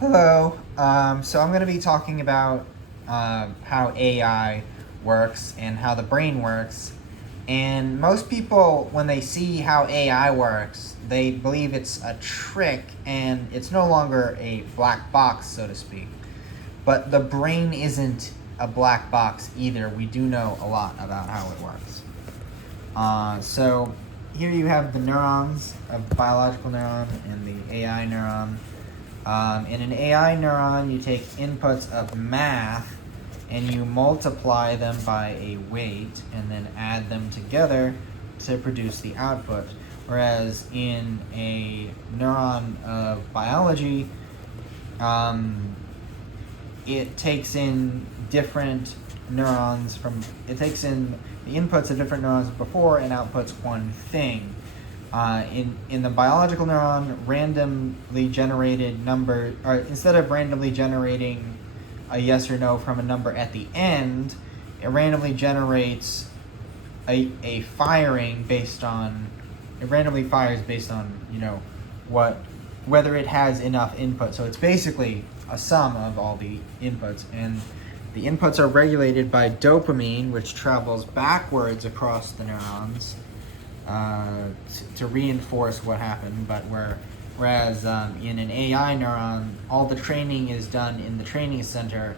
Hello. So I'm going to be talking about how AI works and how the brain works. And most people, when they see how AI works, they believe it's a trick and it's no longer a black box, so to speak. But the brain isn't a black box either. We do know a lot about how it works. So here you have the neurons, a biological neuron and the AI neuron. In an AI neuron, you take inputs of math and you multiply them by a weight and then add them together to produce the output. Whereas in a neuron of biology, it takes in different neurons it takes in the inputs of different neurons before and outputs one thing. In the biological neuron, randomly generated number, or instead of randomly generating a yes or no from a number at the end, it randomly generates a firing based on, it randomly fires based on, whether it has enough input. So it's basically a sum of all the inputs, and the inputs are regulated by dopamine, which travels backwards across the neurons to reinforce what happened. But whereas in an AI neuron, all the training is done in the training center,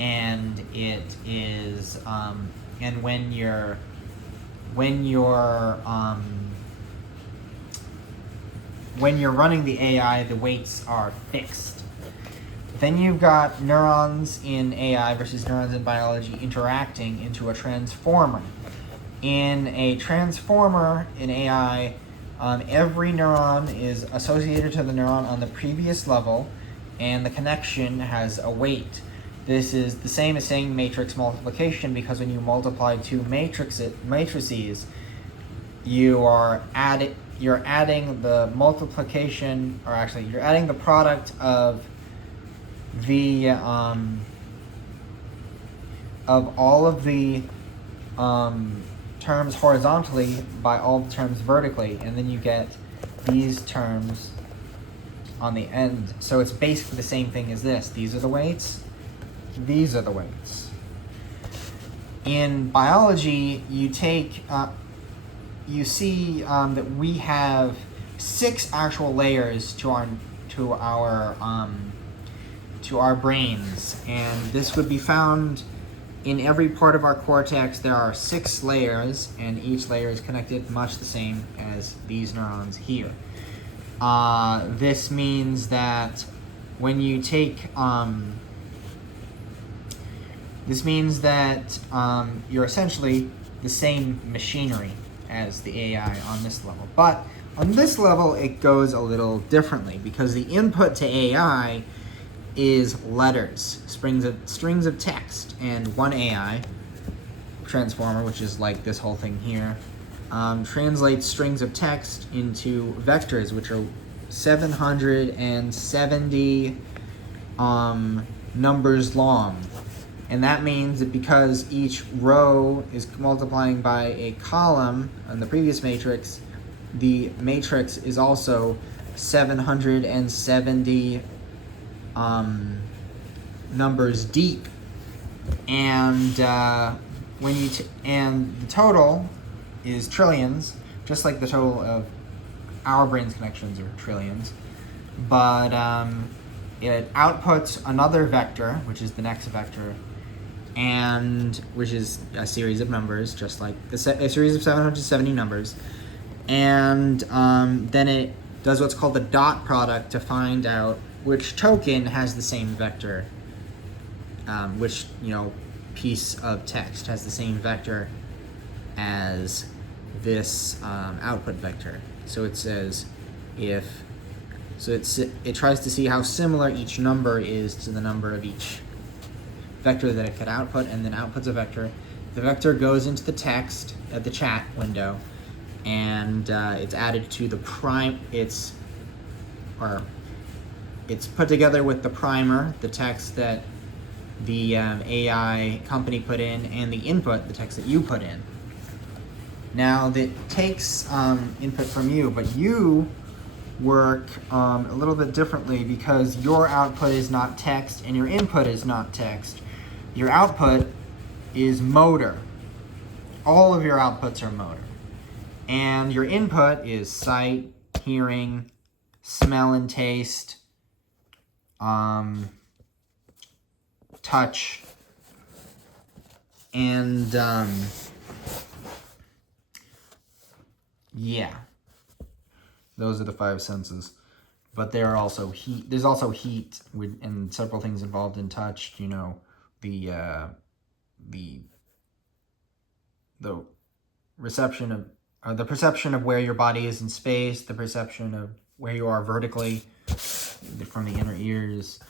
and it is and when you're running the AI, the weights are fixed. Then you've got neurons in AI versus neurons in biology interacting into a transformer. In a transformer in AI, every neuron is associated to the neuron on the previous level, and the connection has a weight. This is the same as saying matrix multiplication, because when you multiply two matrices, you're adding the multiplication, or actually you're adding the product of the of all of the terms horizontally by all the terms vertically, and then you get these terms on the end. So it's basically the same thing as this. These are the weights, these are the weights. In biology, you take see that we have 6 actual layers to our brains, and this would be found in every part of our cortex. There are 6 layers, and each layer is connected much the same as these neurons here. This means that when you take you're essentially the same machinery as the AI on this level. But on this level, it goes a little differently, because the input to AI is letters, strings of text, and one AI transformer, which is like this whole thing here, translates strings of text into vectors, which are 770 numbers long. And that means that because each row is multiplying by a column on the previous matrix, the matrix is also 770 numbers deep, and and the total is trillions, just like the total of our brain's connections are trillions. But it outputs another vector, which is the next vector, and which is a series of numbers, just like a series of 770 numbers, and then it does what's called the dot product to find out which token has the same vector, which piece of text has the same vector as this output vector. So it says it tries to see how similar each number is to the number of each vector that it could output, and then outputs a vector. The vector goes into the text at the chat window, and it's added to the it's put together with the primer, the text that the AI company put in, and the input, the text that you put in. Now, that takes input from you, but you work a little bit differently because your output is not text and your input is not text. Your output is motor. All of your outputs are motor. And your input is sight, hearing, smell and taste, touch, and yeah, those are the five senses. But there are also heat. There's also heat and several things involved in touch. You know, the reception of the perception of where your body is in space, the perception of where you are vertically from the inner ears.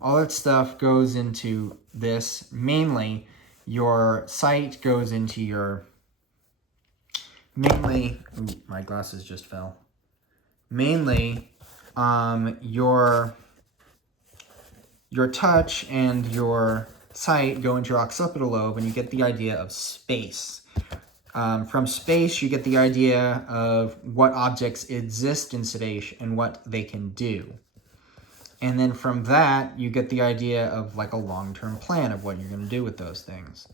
All that stuff goes into this. Mainly, your sight goes into your... Ooh, my glasses just fell. Mainly, your touch and your sight go into your occipital lobe, and you get the idea of space. From space, you get the idea of what objects exist in space and what they can do. And then from that, you get the idea of like a long-term plan of what you're going to do with those things.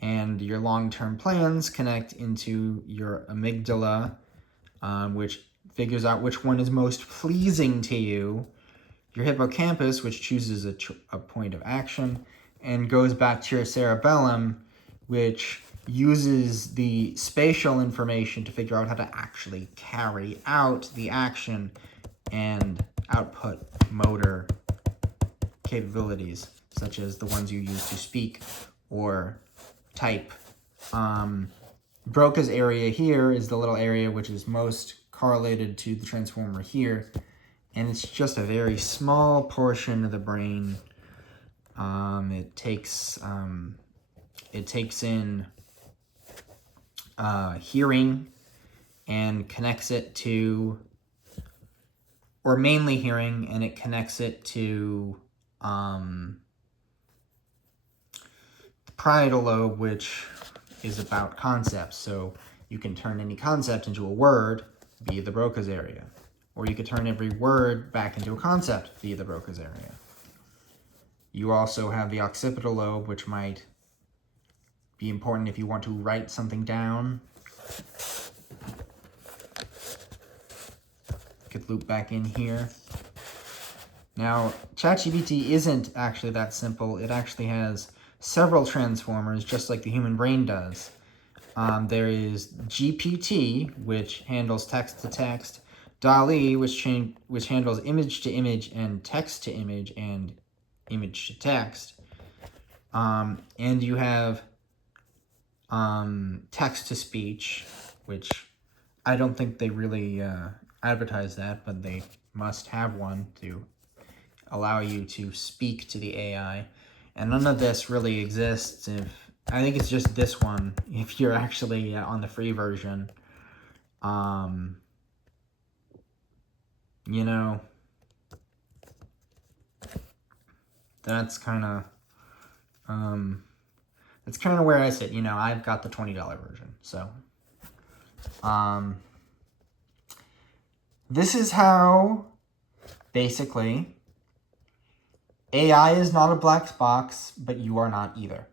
And your long-term plans connect into your amygdala, which figures out which one is most pleasing to you. Your hippocampus, which chooses a point of action, and goes back to your cerebellum, which uses the spatial information to figure out how to actually carry out the action and output motor capabilities, such as the ones you use to speak or type. Broca's area here is the little area which is most correlated to the transformer here, and it's just a very small portion of the brain. It takes in hearing and connects it to, or mainly hearing, and it connects it to the parietal lobe, which is about concepts. So you can turn any concept into a word via the Broca's area, or you could turn every word back into a concept via the Broca's area. You also have the occipital lobe, which might be important if you want to write something down. Could loop back in here. Now, ChatGPT isn't actually that simple. It actually has several transformers, just like the human brain does. There is GPT, which handles text to text, DALL-E, which handles image to image and text to image and image to text. And you have text to speech, which I don't think they really advertise that, but they must have one to allow you to speak to the AI. And none of this really exists I think it's just this one if you're actually on the free version. You know, that's kind of where I sit. You know, I've got the $20 version. So this is how basically AI is not a black box, but you are not either.